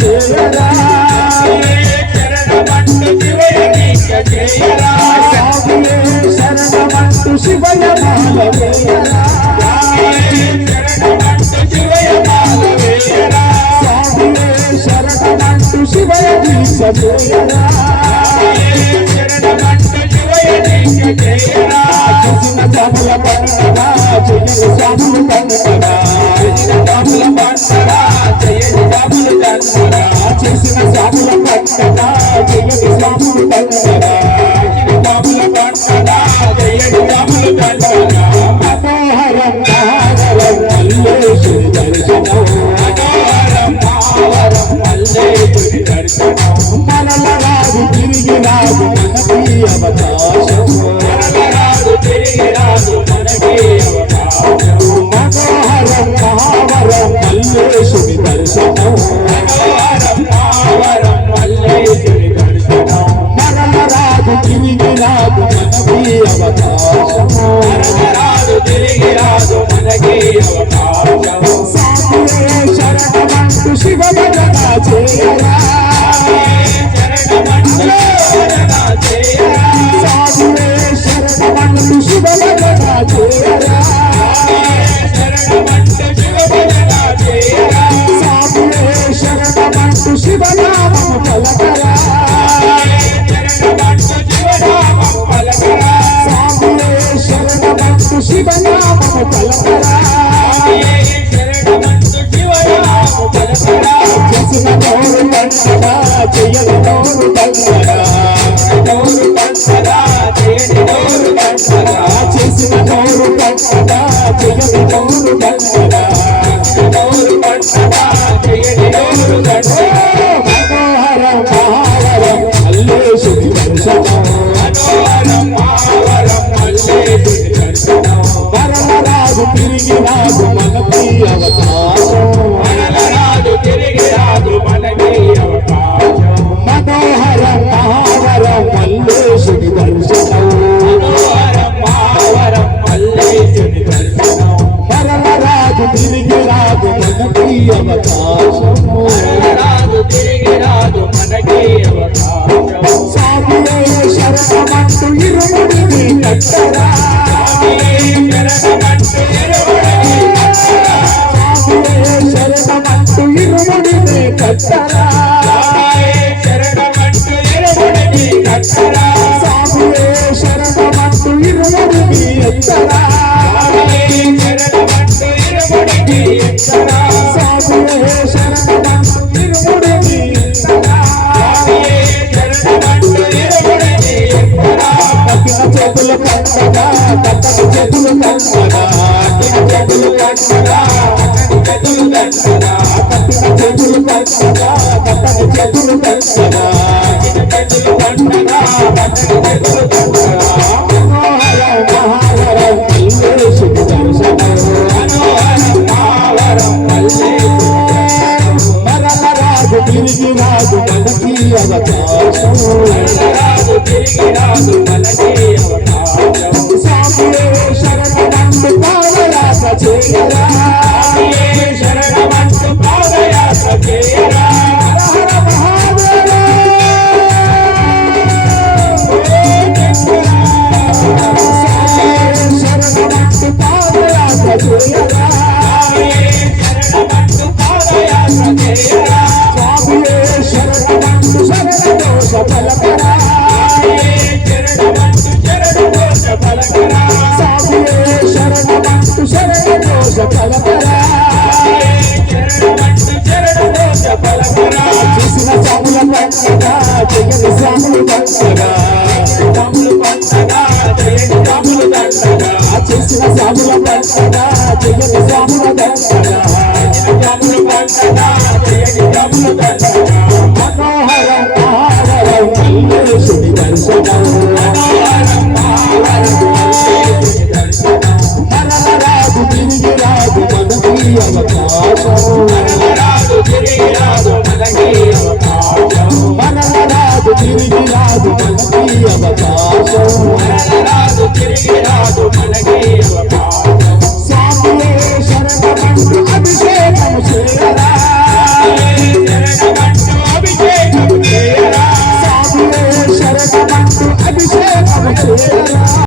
చేయరా శరణమంటూ శివయ దీక్ష చేయరా స్వామియే శరణమంటూ శివయ మాల వేయరా శరణమంటూ శివయ మాల వేయరా స్వామియే శరణమంటూ శివయ దీక్ష చేయరా శరణమంటూ శివయ దీక్ష చేయరా చేసిన స్వాముల పండగా చేయని స్వాములు పండగా చేసిన స్వాముల పండగా చేయని స్వాములు పండగా చేసిన స్వాముల పండగా చేయని స్వాములు పండగా చేసిన స్వాముల పండగా చేయని స్వాములు పండగా మనోహరం నాగరం మల్లేశుని దర్శనం మనోహరం నాగరం మల్లేశుని దర్శనం మనల రాజు తిరిగి రాజు మనకి అవకాశం మనల రాజు తిరిగి రాజు మనకి అవకాశం మనోహరం నాగరం మల్లేశుని దర్శనం మనోహరం నాగరం మల్లేశుని దర్శనం మనల రాజు తిరిగి రాజు మనకి అవకాశం మనల రాజు తిరిగి రాజు మనకి అవకాశం సాధువే శరణమంటూ శివ భజన చేయరా శరణమంటూ భజన చేయరా సాధువే శరణమంటూ శివ భజన చేయరా శరణమంటూ శివ భజన చేయరా సాధువే శరణమంటూ శివనామము పలకరా శరణమంటూ శివనామము పలకరా సాధువే శరణమంటూ శివనామము పలకరా శరణమంటూ శివనామము పలకరా చేసిన నోరు పండగా చేయని నోరు పండగా నోరు పండగా చేయని నోరు పండగా చేసిన నోరు పండగా చేయని నోరు పండగా నోరు పండగా చేయని నోరు పండగా మనోహరం మహావరం మల్లేశుని దర్శనం మనోహరం మహావరం మల్లేశుని దర్శనం మరల రాజు తిరిగి రాజు మనకి అవకాశం మరల రాజు తిరిగి రాజు మనకి అవకాశం మనోహరం మహావరం మల్లేశుని దర్శనం మనోహరం మహావరం మల్లేశుని దర్శనం మరల రాజు తిరిగి రాజు మనకి అవకాశం మరల రాజు తిరిగి రాజు మనకి అవకాశం స్వామియే శరణమంటూ ఇరుముడిని కట్టరా స్వామియే శరణమంటూ ఇరుముడిని కట్టరా స్వామియే శరణమంటూ ఇరుముడిని కట్టరా స్వామియే శరణమంటూ ఇరుముడిని కట్టరా స్వామియే శరణమంటూ ఇరుముడిని ఎత్తరా స్వామియే శరణమంటూ ఇరుముడిని ఎత్తరా స్వామియే శరణమంటూ ఇరుముడిని ఎత్తరా స్వామియే శరణమంటూ ఇరుముడిని ఎత్తరా కట్టిన చేతులు కట్టగా కట్టని చేతులు కట్టగా కట్టిన చేతులు కట్టగా కట్టని చేతులు కట్టగా కట్టిన చేతులు కట్టగా కట్టని చేతులు కట్టగా కట్టిన చేతులు కట్టగా కట్టని చేతులు కట్టగా మనోహరం మహావరం మల్లేశుని దర్శనం మనోహరం మహావరం మల్లేశుని మరల రాజు తిరిగి రాజు మనకి అవకాశం మరల రాజు తిరిగి రాజు మనకి అవకాశం స్వామియే శరణమంటూ పాదయాత్ర చేయరా స్వామియే శరణమంటూ పాదయాత్ర చేయరా హర హర మహాదేవ స్వామియే శరణమంటూ పాదయాత్ర చేయరా స్వామియే శరణమంటూ పాదయాత్ర చేయరా స్వామియే శరణమంటూ శరణదోష పలకరా శరణమంటూ శరణదోష పలకరా స్వామియే శరణమంటూ శరణదోష పలకరా శరణమంటూ శరణదోష పలకరా చేసిన స్వాముల పండగా చేయని స్వాములు పండగా స్వాములు పండగా చేయని స్వాములు పండగా చేసిన స్వాముల పండగా చేయని